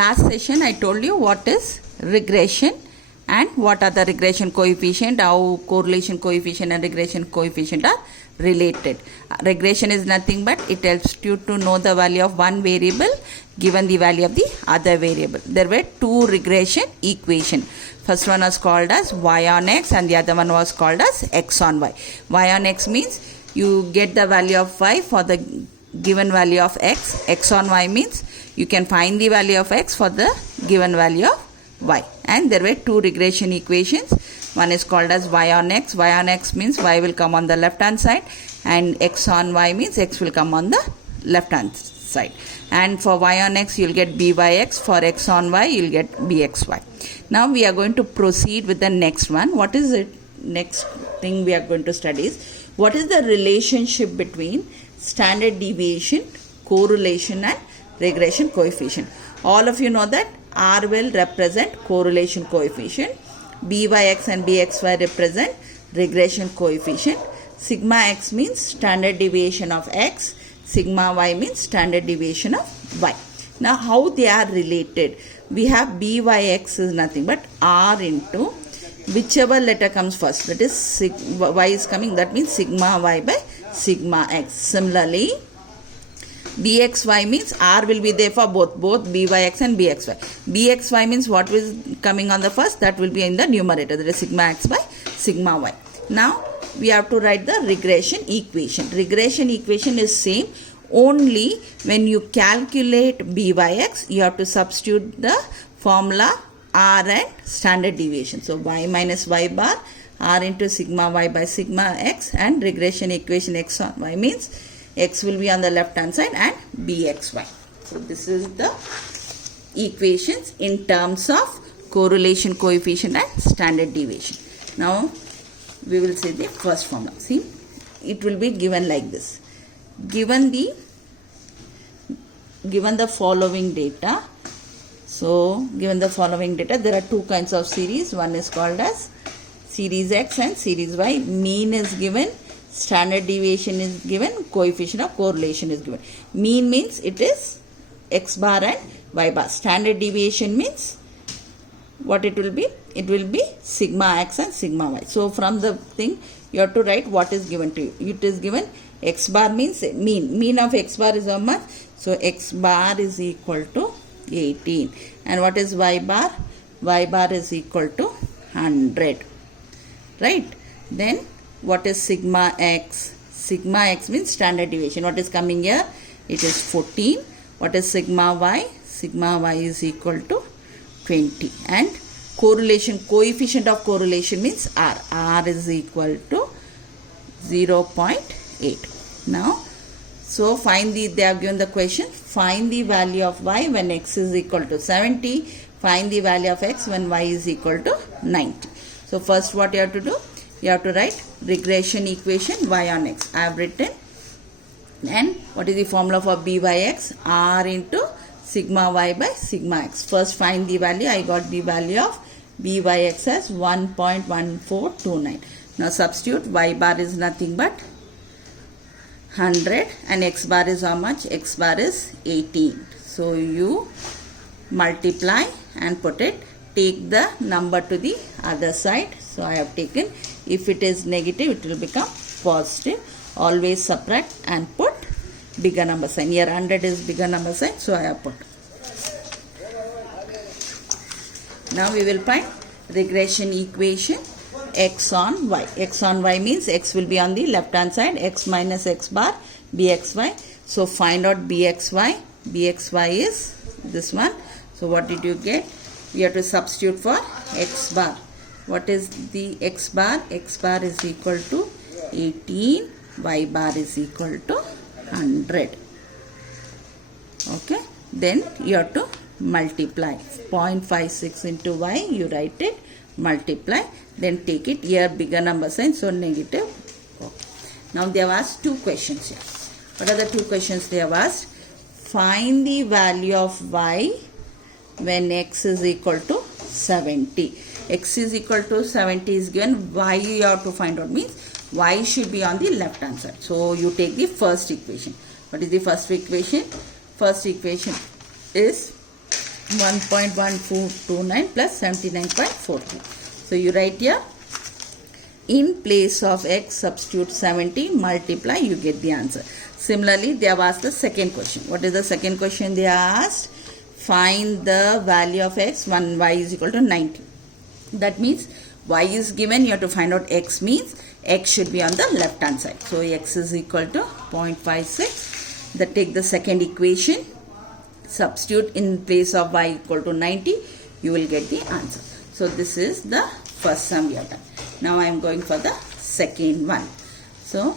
Last session I told you what is regression and what are the regression coefficient, how correlation coefficient and regression coefficient are related. Regression is nothing but it helps you to know the value of one variable given the value of the other variable. There were two regression equation. First one was called as y on x and the other one was called as x on y. Y on x means you get the value of y for the given value of x. X on y means you can find the value of x for the given value of y. And there were two regression equations. One is called as y on x. Y on x means y will come on the left hand side, and x on y means x will come on the left hand side. And for y on x you will get byx, for x on y you will get bxy. Now we are going to proceed with the next one. What is it? Next thing we are going to study is what is the relationship between standard deviation, correlation and regression coefficient. All of you know that R will represent correlation coefficient, byx and bxy represent regression coefficient. Sigma x means standard deviation of x, sigma y means standard deviation of y. Now how they are related? We have byx is nothing but R into whichever letter comes first, that is y is coming, that means sigma y by sigma x. Similarly, bxy means R will be there for both byx and bxy. Bxy means what is coming on the first, that will be in the numerator, that is sigma x by sigma y. Now we have to write the regression equation. Regression equation is same, only when you calculate byx you have to substitute the formula R and standard deviation. So y minus y bar R into sigma y by sigma x, and regression equation x on y means x will be on the left hand side and bxy. So this is the equations in terms of correlation coefficient and standard deviation. Now we will say the first formula. See, it will be given like this. Given the following data. So given the following data, there are two kinds of series. One is called as series x and series y. Mean is given, standard deviation is given, coefficient of correlation is given. Mean means it is x bar and y bar. Standard deviation means what it will be? It will be sigma x and sigma y. So from the thing you have to write what is given to you. It is given x bar means mean. Mean of x bar is how much? So x bar is equal to 18. And what is y bar? Y bar is equal to 100. Right? Then what is sigma x? Sigma x means standard deviation. What is coming here? It is 14. What is sigma y? Sigma y is equal to 20. And correlation, coefficient of correlation means R. R is equal to 0.8. Now, so find the, they have given the question, find the value of y when x is equal to 70. Find the value of x when y is equal to 90. So first what you have to do? You have to write regression equation y on x. I have written. And what is the formula for byx? R into sigma y by sigma x. First find the value. I got the value of byx as 1.1429. Now substitute. Y bar is nothing but 100 and x bar is how much? X bar is 18. So you multiply and put it. Take the number to the other side. So I have taken. If it is negative, it will become positive. Always subtract and put bigger number sign. Here 100 is bigger number sign, so I have put. Now we will find regression equation x on y. X on y means x will be on the left hand side. X minus x bar bxy. So find out bxy. Bxy is this one. So what did you get? You have to substitute for x bar. What is the x bar? X bar is equal to 18. Y bar is equal to 100. Okay. Then you have to multiply. 0.56 into y. You write it. Multiply. Then take it. Here bigger number sign. So negative. Okay. Now they have asked two questions here. What are the two questions they have asked? Find the value of y when x is equal to 70. X is equal to 70 is given. Y you have to find out means y should be on the left hand side. So you take the first equation. What is the first equation? First equation is 1.1429 plus 79.43. So you write here, in place of x substitute 70, multiply, you get the answer. Similarly, they have asked the second question. What is the second question they asked? Find the value of x when y is equal to 90. That means y is given, you have to find out x means x should be on the left hand side. So x is equal to 0.56. Then take the second equation, substitute in place of y equal to 90, you will get the answer. So this is the first sum we have done. Now I am going for the second one. So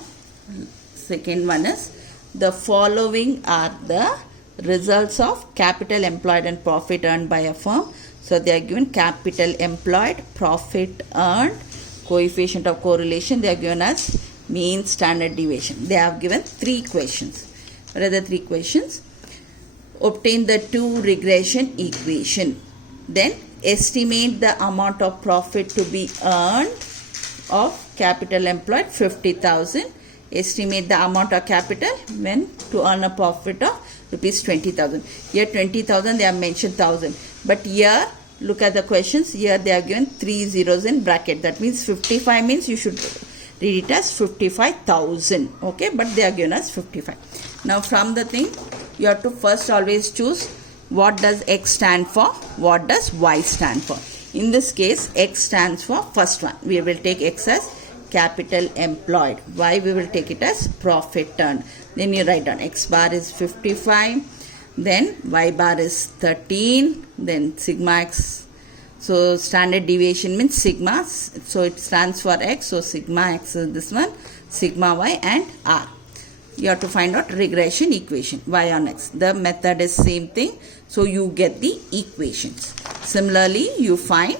second one is, the following are the results of capital employed and profit earned by a firm. So they are given capital employed, profit earned, coefficient of correlation. They are given as mean, standard deviation. They have given 3 questions. What are the 3 questions? Obtain the 2 regression equation. Then estimate the amount of profit to be earned of capital employed 50,000. Estimate the amount of capital when to earn a profit of rupees 20,000. Here 20,000, they have mentioned 1,000. But here, look at the questions. Here they have given 3 zeros in bracket. That means 55 means you should read it as 55,000. Okay, but they are given as 55. Now from the thing, you have to first always choose what does x stand for, what does y stand for. In this case, x stands for first one. We will take x as capital employed. Y we will take it as profit earned. Then you write down x bar is 55. Then y bar is 13. Then sigma x. So standard deviation means sigma. So it stands for x. So sigma x is this one. Sigma y and r. You have to find out regression equation, y on x. The method is same thing. So you get the equations. Similarly, you find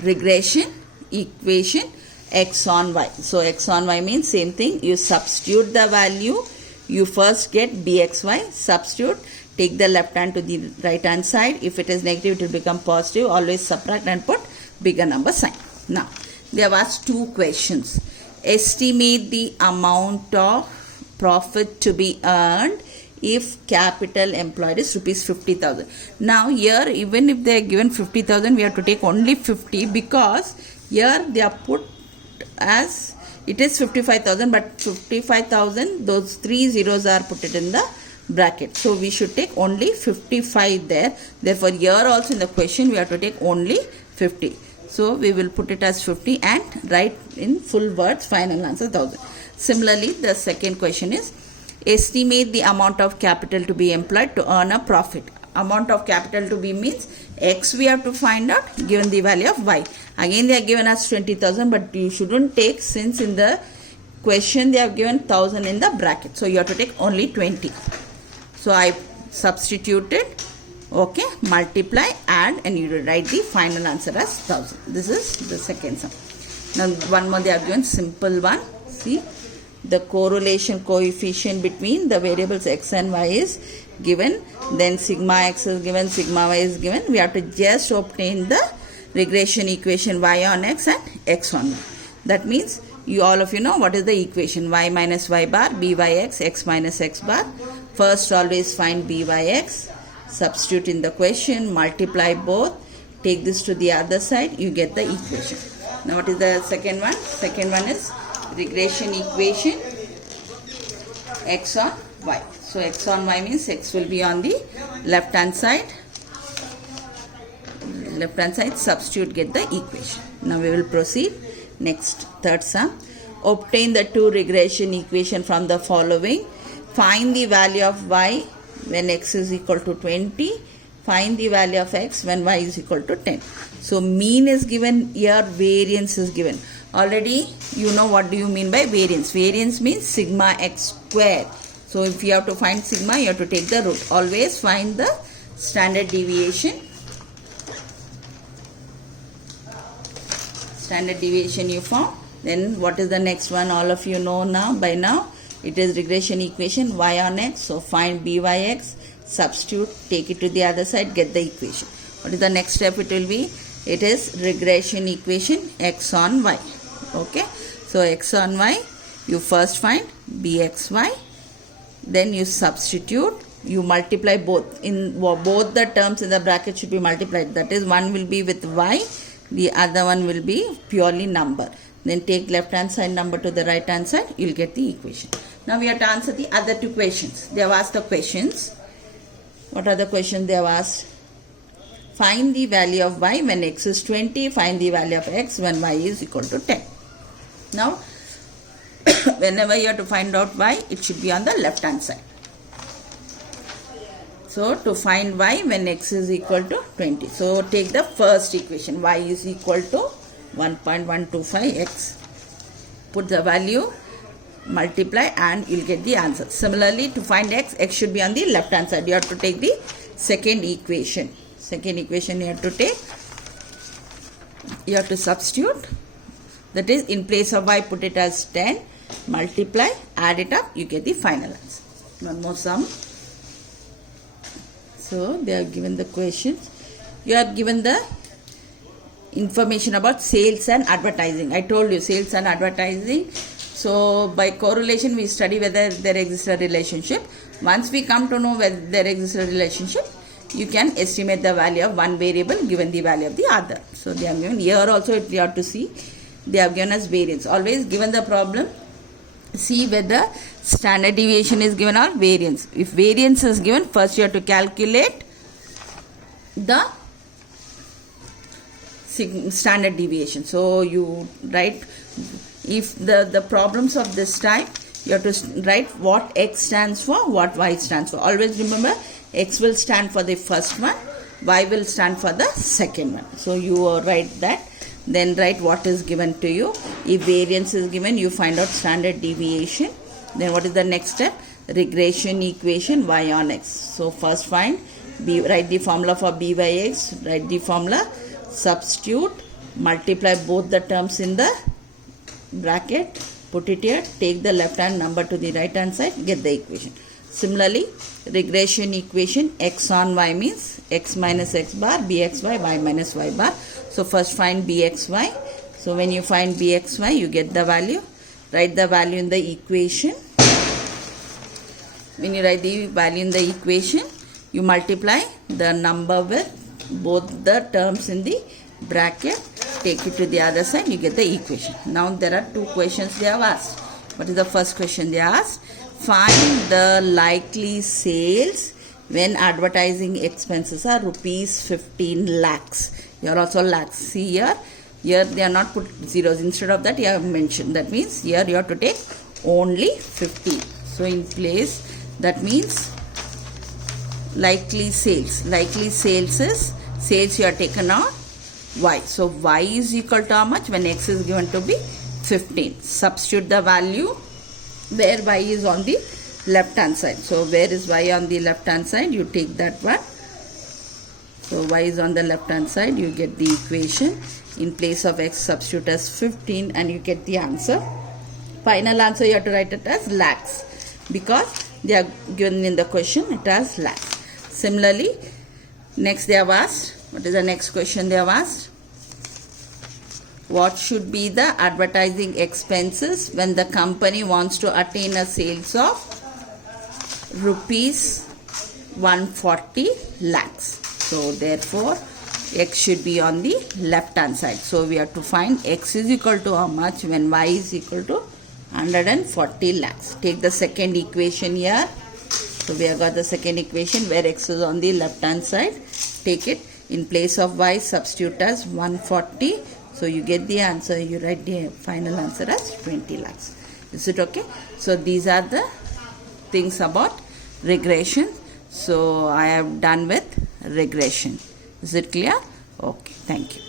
regression equation x on y. So x on y means same thing. You substitute the value. You first get bxy. Substitute. Take the left hand to the right hand side. If it is negative, it will become positive. Always subtract and put bigger number sign. Now, they have asked 2 questions. Estimate the amount of profit to be earned if capital employed is rupees 50,000. Now here, even if they are given 50,000, we have to take only 50 because here they are put as it is 55,000, but 55,000, those 3 zeros are put it in the bracket. So we should take only 55 there. Therefore here also in the question we have to take only 50. So we will put it as 50 and write in full words final answer 1000. Similarly, the second question is, estimate the amount of capital to be employed to earn a profit. Amount of capital to be means x we have to find out given the value of y. Again they are given as 20,000, but you shouldn't take, since in the question they have given 1,000 in the bracket. So you have to take only 20. So I substituted. Okay, multiply, add, and you will write the final answer as 1000. This is the second sum. Now one more they have given, simple one. See, the correlation coefficient between the variables x and y is given. Then sigma x is given, sigma y is given. We have to just obtain the regression equation y on x and x on y. That means you all of you know what is the equation, y minus y bar, byx, x minus x bar. First always find byx. Substitute in the question, multiply both, take this to the other side, you get the equation. Now what is the second one? Second one is regression equation x on y. So x on y means x will be on the left hand side. Left hand side, substitute, get the equation. Now we will proceed. Next, third sum. Obtain the 2 regression equation from the following. Find the value of y when x is equal to 20, find the value of x when y is equal to 10. So mean is given here, variance is given. Already you know what do you mean by variance. Variance means sigma x square. So if you have to find sigma, you have to take the root. Always find the standard deviation. Standard deviation you found. Then what is the next one? All of you know now by now. It is regression equation y on x. So find byx, substitute, take it to the other side, get the equation. What is the next step? It will be, it is regression equation x on y. Okay. So x on y, you first find bxy, then you substitute, you multiply both. In both the terms in the bracket should be multiplied. That is, one will be with y, the other one will be purely number. Then take left hand side number to the right hand side, you'll get the equation. Now we have to answer the other two questions. They have asked the questions. What are the questions they have asked? Find the value of y when x is 20. Find the value of x when y is equal to 10. Now, whenever you have to find out y, it should be on the left hand side. So, to find y when x is equal to 20. So, take the first equation. Y is equal to 1.125x. Put the value, multiply, and you'll get the answer. Similarly, to find x, x should be on the left hand side. You have to take the second equation. Second equation you have to take. You have to substitute. That is, in place of y, put it as 10. Multiply, add it up, you get the final answer. One more sum. So, they have given the questions. You are given the information about sales and advertising. I told you, sales and advertising. So, by correlation, we study whether there exists a relationship. Once we come to know whether there exists a relationship, you can estimate the value of one variable given the value of the other. So, they have given here also, if you have to see, they have given us variance. Always given the problem, see whether standard deviation is given or variance. If variance is given, first you have to calculate the standard deviation. So, you write, if the problems of this type, you have to write what x stands for, what y stands for. Always remember, x will stand for the first one, y will stand for the second one. So, you write that. Then write what is given to you. If variance is given, you find out standard deviation. Then what is the next step? Regression equation y on x. So, first find, write the formula for b by x, write the formula, substitute, multiply both the terms in the bracket, put it here, take the left hand number to the right hand side, get the equation. Similarly, regression equation x on y means x minus x bar, bxy, y minus y bar. So, first find bxy. So, when you find bxy, you get the value. Write the value in the equation. When you write the value in the equation, you multiply the number with both the terms in the bracket. Take it to the other side, you get the equation. Now, there are two questions they have asked. What is the first question they asked? Find the likely sales when advertising expenses are rupees 15 lakhs. Here also lakhs. See here they are not put zeros. Instead of that, you have mentioned. That means here you have to take only 15. So, in place, that means likely sales. Likely sales is sales you are taken out y. So, y is equal to how much? When x is given to be 15. Substitute the value where y is on the left hand side. So, where is y on the left hand side? You take that one. So, y is on the left hand side. You get the equation. In place of x, substitute as 15 and you get the answer. Final answer you have to write it as lakhs because they are given in the question it as lakhs. Similarly, next they have asked, what is the next question they have asked? What should be the advertising expenses when the company wants to attain a sales of rupees 140 lakhs? So, therefore, x should be on the left hand side. So, we have to find x is equal to how much when y is equal to 140 lakhs. Take the second equation here. So, we have got the second equation where x is on the left hand side. Take it. In place of y, substitute as 140. So, you get the answer. You write the final answer as 20 lakhs. Is it okay? So, these are the things about regression. So, I have done with regression. Is it clear? Okay. Thank you.